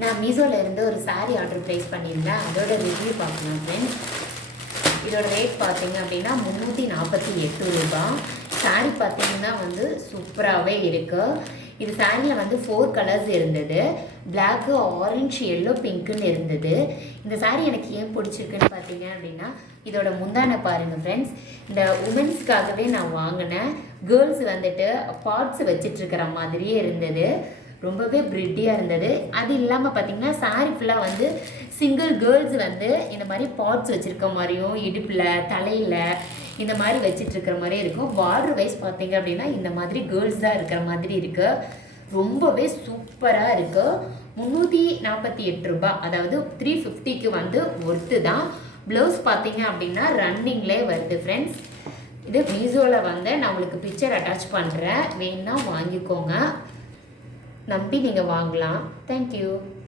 நான் மீஷோவில் இருந்து ஒரு சாரீ ஆர்டர் ப்ளேஸ் பண்ணியிருந்தேன். அதோட ரிவ்யூ பார்க்கலாம் ஃப்ரெண்ட்ஸ். இதோட ரேட் பார்த்தீங்க அப்படின்னா 348 ரூபா. சாரீ பார்த்தீங்கன்னா வந்து சூப்பராகவே இருக்குது. இது சாரியில் வந்து 4 கலர்ஸ் இருந்தது. பிளாக்கு, ஆரஞ்சு, எல்லோ, பிங்க்குன்னு இருந்தது. இந்த சாரீ எனக்கு ஏன் பிடிச்சிருக்குன்னு பார்த்தீங்க அப்படின்னா இதோட முந்தானை பாருங்கள் ஃப்ரெண்ட்ஸ். இந்த உமன்ஸ்க்காகவே நான் வாங்கினேன். கேர்ள்ஸ் வந்துட்டு பார்ட்ஸ் வச்சிட்ருக்கிற மாதிரியே இருந்தது. ரொம்பவே பிரிட்டியாக இருந்தது. அது இல்லாமல் பார்த்திங்கன்னா சாரீ ஃபுல்லாக வந்து சிங்கிள் கேர்ள்ஸ் வந்து இந்த மாதிரி பார்ட்ஸ் வச்சுருக்க மாதிரியும், இடுப்பில், தலையில் இந்த மாதிரி வச்சிட்ருக்கிற மாதிரியே இருக்கும். பார்டர் வைஸ் பார்த்திங்க அப்படின்னா இந்த மாதிரி கேர்ள்ஸ் தான் இருக்கிற மாதிரி இருக்குது. ரொம்பவே சூப்பராக இருக்குது. 348 ரூபா, அதாவது 350க்கு வந்து ஒர்த்து தான். ப்ளவுஸ் பார்த்திங்க அப்படின்னா ரன்னிங்லேயே வருது ஃப்ரெண்ட்ஸ். இது மீஷோவில் வந்து நான் உங்களுக்கு பிக்சர் அட்டாச் பண்ணுறேன், வேணுன்னா வாங்கிக்கோங்க. நம்பி நீங்கள் வாங்கலாம். தேங்க்யூ.